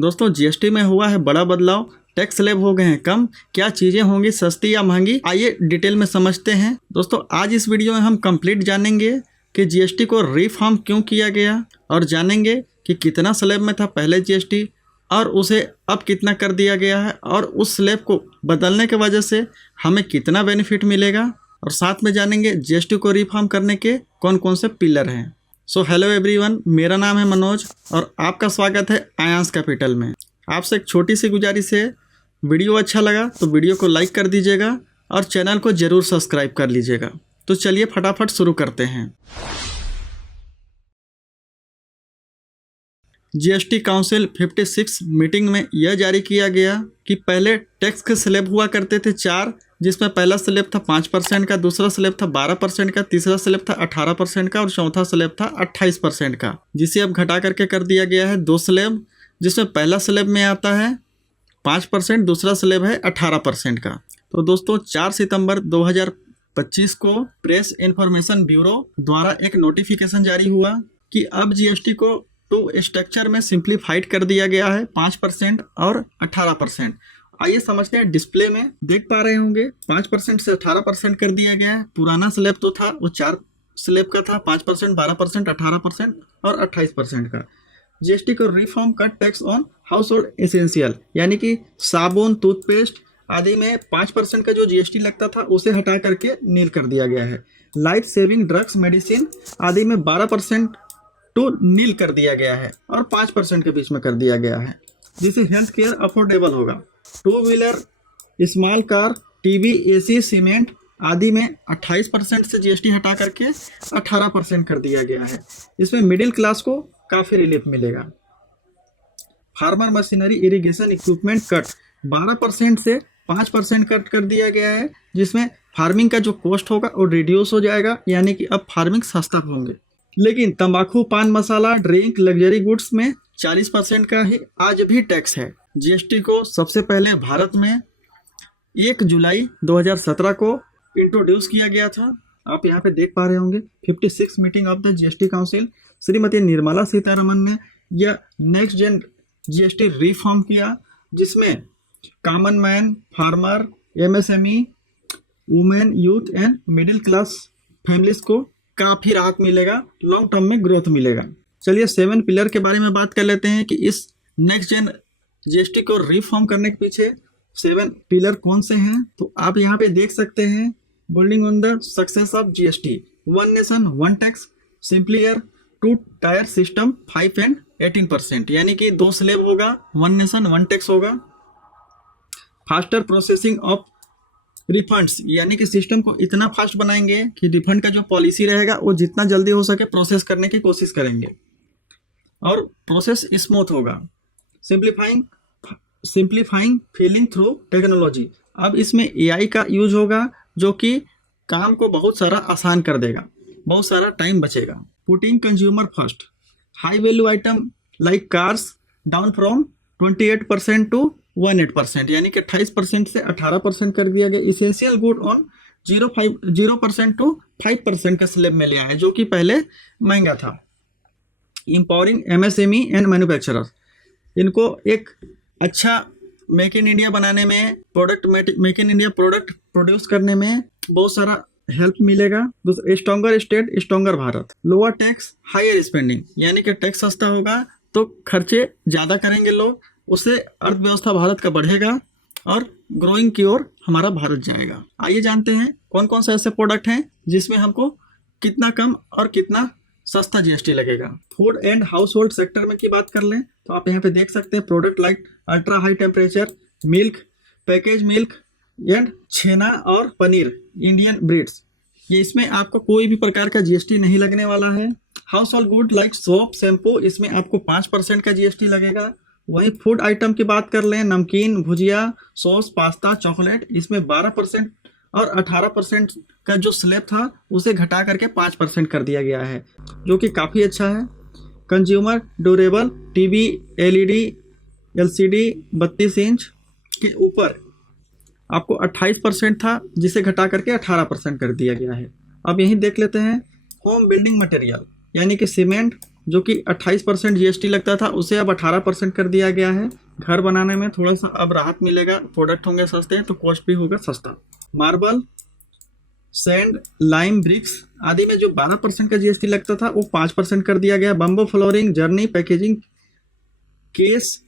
दोस्तों जीएसटी में हुआ है बड़ा बदलाव, टैक्स स्लैब हो गए हैं कम, क्या चीज़ें होंगी सस्ती या महंगी, आइए डिटेल में समझते हैं। दोस्तों आज इस वीडियो में हम कंप्लीट जानेंगे कि जीएसटी को रिफॉर्म क्यों किया गया और जानेंगे कि कितना स्लैब में था पहले जीएसटी और उसे अब कितना कर दिया गया है और उस स्लैब को बदलने की वजह से हमें कितना बेनिफिट मिलेगा, और साथ में जानेंगे जीएसटी को रिफॉर्म करने के कौन कौन से पिलर हैं। सो हेलो एवरीवन, मेरा नाम है मनोज और आपका स्वागत है आयांस कैपिटल में। आपसे एक छोटी सी गुजारिश है, वीडियो अच्छा लगा तो वीडियो को लाइक कर दीजिएगा और चैनल को ज़रूर सब्सक्राइब कर लीजिएगा। तो चलिए फटाफट शुरू करते हैं। जीएसटी काउंसिल 56 मीटिंग में यह जारी किया गया कि पहले टैक्स के स्लैब हुआ करते थे 4, जिसमें पहला स्लैब था 5% का, दूसरा स्लैब था 12% का, तीसरा स्लैब था 18% का और चौथा स्लैब था 28% का, जिसे अब घटा करके कर दिया गया है 2 स्लैब, जिसमें पहला स्लैब में आता है 5%, दूसरा स्लैब है 18% का। तो दोस्तों 4 सितंबर 2025 को प्रेस इंफॉर्मेशन ब्यूरो द्वारा एक नोटिफिकेशन जारी हुआ कि अब जीएसटी को 2 स्ट्रक्चर में सिंप्लीफाइड कर दिया गया है, 5% और 18%। आइए समझते हैं। डिस्प्ले में देख पा रहे होंगे 5% से 18% कर दिया गया है। पुराना स्लैब तो था वो 4 स्लैब का था, 5%, 12%, 18% और 28% का। जीएसटी को रिफॉर्म का tax on house hold essential यानी कि साबुन, टूथपेस्ट आदि में 5% का जो जीएसटी लगता था उसे हटा करके नील कर दिया गया है। लाइफ सेविंग ड्रग्स, मेडिसिन आदि में 12% टू नील कर दिया गया है और 5% के बीच में कर दिया गया है, जिससे हेल्थ केयर अफोर्डेबल होगा। 2 wheeler, small car, TV, AC, cement आदि में 28% से जीएसटी हटा करके 18% कर दिया गया है। इसमें मिडिल क्लास को काफ़ी रिलीफ मिलेगा। Farmer machinery, irrigation equipment cut 12% से 5% कट कर दिया गया है, जिसमें फार्मिंग का जो कॉस्ट होगा वो रिड्यूस हो जाएगा, यानी कि अब फार्मिंग सस्ता होंगे। लेकिन तंबाकू, पान मसाला, ड्रिंक, लग्जरी गुड्स में 40% का ही आज भी टैक्स है। जीएसटी को सबसे पहले भारत में 1 जुलाई 2017 को इंट्रोड्यूस किया गया था। आप यहाँ पे देख पा रहे होंगे 56 meeting of the GST council, Shrimati Nirmala Sitharaman ने यह नेक्स्ट जेन जीएसटी रिफॉर्म किया, जिसमें common man, farmer, MSME, women, youth and middle class families को काफ़ी राहत मिलेगा, लॉन्ग टर्म में ग्रोथ मिलेगा। चलिए 7 पिलर के बारे में बात कर लेते हैं कि इस नेक्स्ट जेन जीएसटी को रिफॉर्म करने के पीछे 7 पिलर कौन से हैं। तो आप यहाँ पे देख सकते हैं, building on the success of GST, 1 nation 1 tax, simpler 2 tier system 5 and 18%, यानी कि 2 स्लैब होगा, 1 नेशन 1 टैक्स होगा। फास्टर प्रोसेसिंग ऑफ रिफंड्स, यानी कि सिस्टम को इतना फास्ट बनाएंगे कि रिफंड का जो पॉलिसी रहेगा वो जितना जल्दी हो सके प्रोसेस करने की कोशिश करेंगे और प्रोसेस स्मूथ होगा। सिंप्लीफाइंग फीलिंग थ्रू टेक्नोलॉजी, अब इसमें एआई का यूज होगा जो कि काम को बहुत सारा आसान कर देगा, बहुत सारा टाइम बचेगा। Putting consumer first, high value item like cars down from 28% to 18%, यानी कि 28% से 18% कर दिया गया। इसेंशियल गुड ऑन 0% टू 5% का स्लैब में लिया है, जो कि पहले महंगा था। एम्पावरिंग एमएसएमई एंड मैन्युफैक्चरर्स, इनको एक अच्छा मेक इन इंडिया बनाने में, make in India product produce करने में बहुत सारा हेल्प मिलेगा। Stronger state stronger Bharat, lower tax higher spending, यानी कि टैक्स सस्ता होगा तो खर्चे ज़्यादा करेंगे लोग, उससे अर्थव्यवस्था भारत का बढ़ेगा और ग्रोइंग की ओर हमारा भारत जाएगा। आइए जानते हैं कौन कौन से ऐसे प्रोडक्ट हैं जिसमें हमको कितना कम और कितना सस्ता जीएसटी लगेगा। Food and house hold sector में की बात कर लें तो आप यहाँ पे देख सकते हैं product like ultra high temperature milk, package milk and chhena और पनीर, इंडियन ब्रीड्स, ये इसमें आपको कोई भी प्रकार का जीएसटी नहीं लगने वाला है। House hold good like soap, shampoo, इसमें आपको 5% का जीएसटी लगेगा। वहीं फूड आइटम की बात कर लें, नमकीन, भुजिया, सॉस, पास्ता, चॉकलेट, इसमें 12% और 18% का जो स्लैब था उसे घटा करके 5% कर दिया गया है, जो कि काफ़ी अच्छा है। Consumer durable TV, LED, LCD 32 inch के ऊपर आपको 28% था, जिसे घटा करके 18% कर दिया गया है। अब यहीं देख लेते हैं होम बिल्डिंग मटेरियल, यानी कि सीमेंट, जो कि 28% जीएसटी लगता था उसे अब 18% कर दिया गया है। घर बनाने में थोड़ा सा अब राहत मिलेगा, प्रोडक्ट होंगे सस्ते तो कॉस्ट भी होगा सस्ता। मार्बल, सैंड, लाइम, ब्रिक्स आदि में जो 12% का जीएसटी लगता था वो 5% कर दिया गया। बम्बो फ्लोरिंग, जर्नी, पैकेजिंग, केस,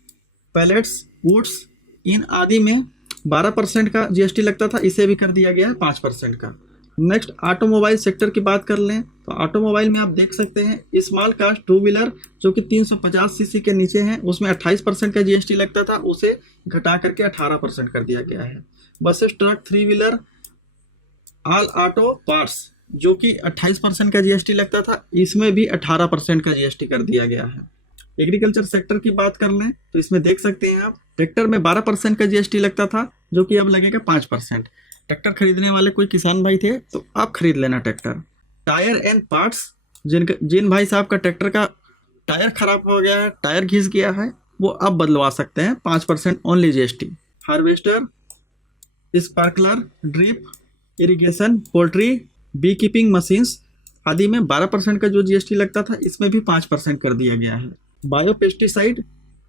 पैलेट्स, वुड्स इन आदि में 12% का जीएसटी लगता था, इसे भी कर दिया गया है 5% का। नेक्स्ट ऑटोमोबाइल सेक्टर की बात कर लें तो ऑटोमोबाइल में आप देख सकते हैं स्मॉल कास्ट टू व्हीलर जो कि 350 सीसी के नीचे हैं उसमें 28% का जीएसटी लगता था, उसे घटा करके 18% कर दिया गया है। Buses, truck, three wheeler, all auto parts जो कि 28% का जीएसटी लगता था, इसमें भी 18% का जीएसटी कर दिया गया है। एग्रीकल्चर सेक्टर की बात कर लें तो इसमें देख सकते हैं आप ट्रैक्टर में 12% का जीएसटी लगता था जो कि अब लगेगा 5%। ट्रैक्टर खरीदने वाले कोई किसान भाई थे तो आप खरीद लेना ट्रैक्टर। टायर एंड पार्ट्स, जिन भाई साहब का ट्रैक्टर का टायर खराब हो गया है, टायर घिस गया है, वो अब बदलवा सकते हैं, 5% only GST. Harvester, sparkler, drip irrigation, poultry, bee keeping machines आदि में 12% का जो जीएसटी लगता था इसमें भी 5% कर दिया गया है। Biopesticide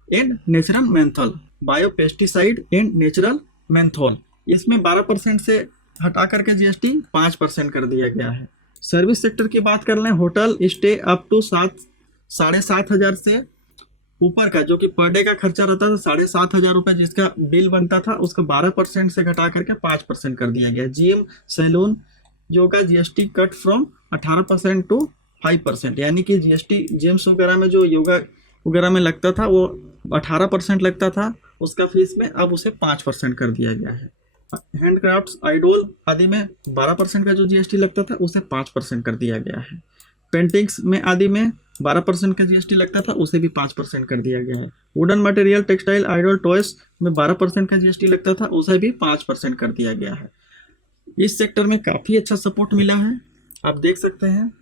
and natural menthol, biopesticide and natural menthol इसमें 12% से हटा करके जीएसटी 5% कर दिया गया है। सर्विस सेक्टर की बात कर लें, होटल स्टे अप टू 7,500 से ऊपर का जो कि पर डे का खर्चा रहता था 7,500 रुपये जिसका बिल बनता था उसका 12% से घटा करके 5% कर दिया गया। Gym, salon, yoga GST cut from 18% to 5%, यानी कि जीएसटी जिम्स वगैरह में जो योगा वगैरह में लगता था वो 18% लगता था उसका फीस में, अब उसे 5% कर दिया गया है। हैंडक्राफ्ट्स, आइडोल आदि में 12% का जो जीएसटी लगता था उसे 5% कर दिया गया है। पेंटिंग्स में आदि में 12% का जीएसटी लगता था उसे भी 5% कर दिया गया है। Wooden material, textile, idol, toys में 12% का जीएसटी लगता था उसे भी 5% कर दिया गया है। इस सेक्टर में काफ़ी अच्छा सपोर्ट मिला है, आप देख सकते हैं।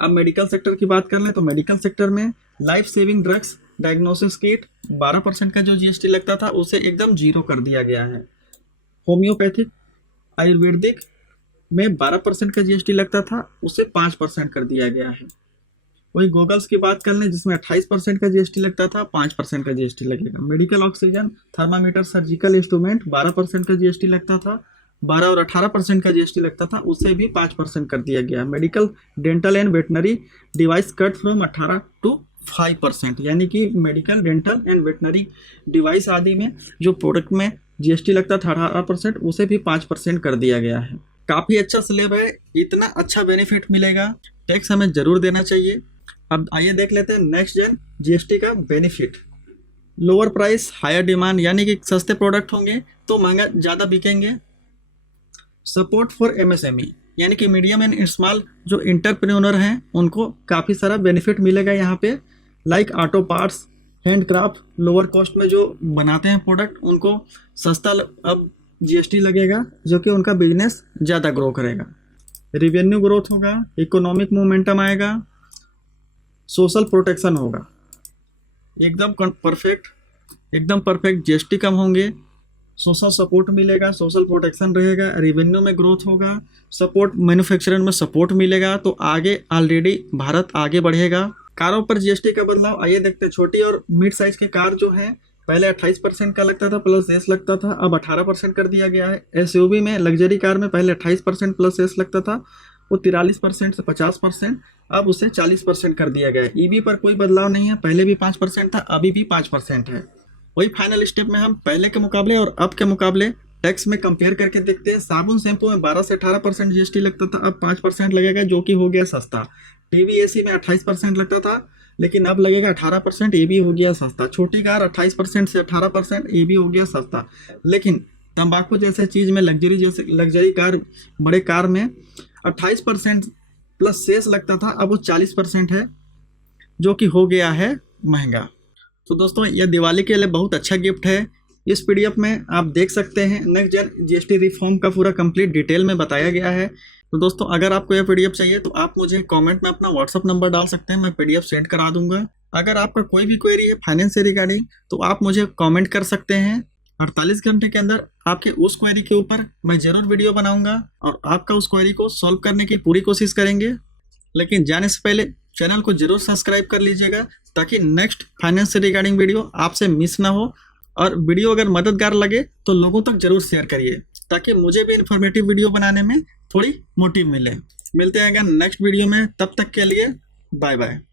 अब मेडिकल सेक्टर की बात कर लें तो मेडिकल सेक्टर में life saving drugs, diagnosis kit 12% का जो जीएसटी लगता था उसे एकदम 0 कर दिया गया है। होम्योपैथिक, आयुर्वेदिक में 12% का जीएसटी लगता था उसे 5% कर दिया गया है। वही गॉगल्स की बात कर लें जिसमें 28% का जीएसटी लगता था, 5% का जीएसटी लगेगा। Medical oxygen, thermometer, surgical instrument 12% का जीएसटी लगता था, 12 और 18% का जीएसटी लगता था, उसे भी 5% कर दिया गया। Medical, dental and veterinary device cut from 18 to 5%, यानी कि medical, dental and veterinary device आदि में जो प्रोडक्ट में जीएसटी लगता था 18% उसे भी 5% कर दिया गया है। काफ़ी अच्छा स्लैब है, इतना अच्छा बेनिफिट मिलेगा, टैक्स हमें ज़रूर देना चाहिए। अब आइए देख लेते हैं नेक्स्ट जेन जीएसटी का benefit. Lower price, higher demand, यानी कि सस्ते प्रोडक्ट होंगे तो महंगा ज़्यादा बिकेंगे। सपोर्ट फॉर एमएसएमई, यानी कि मीडियम एंड स्मॉल जो इंटरप्रेन्योर हैं उनको काफ़ी सारा बेनिफिट मिलेगा यहाँ पे। Like auto parts, handcraft, lower cost में जो बनाते हैं प्रोडक्ट उनको सस्ता अब जीएसटी लगेगा जो कि उनका बिजनेस ज़्यादा ग्रो करेगा। रिवेन्यू ग्रोथ होगा, इकोनॉमिक मोमेंटम आएगा, सोशल प्रोटेक्शन होगा, एकदम परफेक्ट जीएसटी कम होंगे, सोशल सपोर्ट मिलेगा, सोशल प्रोटेक्शन रहेगा, रेवेन्यू में ग्रोथ होगा, सपोर्ट मैन्युफैक्चरिंग में सपोर्ट मिलेगा, तो आगे ऑलरेडी भारत आगे बढ़ेगा। कारों पर जीएसटी का बदलाव आइए देखते हैं। छोटी और मिड साइज के कार जो है पहले 28% का लगता था प्लस सेस लगता था, अब 18% कर दिया गया है। एसयूवी में, लग्जरी कार में पहले 28% प्लस सेस लगता था, वो 43% से 50%, अब उसे 40% कर दिया गया है। ईवी पर कोई बदलाव नहीं है, पहले भी 5% था, अभी भी 5% है। वही फाइनल स्टेप में हम पहले के मुकाबले और अब के मुकाबले टैक्स में कंपेयर करके देखते हैं। साबुन शैम्पू में 12 से 18% जीएसटी लगता था, अब 5% लगेगा जो कि हो गया सस्ता। टीवी एसी में 28% लगता था लेकिन अब लगेगा 18%, ये भी हो गया सस्ता। छोटी कार 28% से 18%, ये भी हो गया सस्ता। लेकिन तंबाकू जैसे चीज़ में, लग्जरी कार, बड़े कार में 28% प्लस सेस लगता था, अब वो 40% है जो कि हो गया है महंगा। तो दोस्तों यह दिवाली के लिए बहुत अच्छा गिफ्ट है। इस पीडीएफ में आप देख सकते हैं नेक्स्ट जेन जीएसटी रिफॉर्म का पूरा कंप्लीट डिटेल में बताया गया है। तो दोस्तों अगर आपको यह पीडीएफ चाहिए तो आप मुझे कमेंट में अपना व्हाट्सअप नंबर डाल सकते हैं, मैं पीडीएफ सेंड करा दूंगा। अगर आपका कोई भी क्वेरी है फाइनेंस से रिगार्डिंग तो आप मुझे कमेंट कर सकते हैं। 48 घंटे के अंदर आपके उस क्वेरी के ऊपर मैं ज़रूर वीडियो बनाऊंगा और आपका उस क्वेरी को सॉल्व करने की पूरी कोशिश करेंगे। लेकिन जाने से पहले चैनल को जरूर सब्सक्राइब कर लीजिएगा ताकि नेक्स्ट फाइनेंस से रिगार्डिंग वीडियो आपसे मिस ना हो। और वीडियो अगर मददगार लगे तो लोगों तक जरूर शेयर करिए ताकि मुझे भी इन्फॉर्मेटिव वीडियो बनाने में थोड़ी मोटिव मिले। मिलते हैं अगर नेक्स्ट वीडियो में, तब तक के लिए बाय बाय।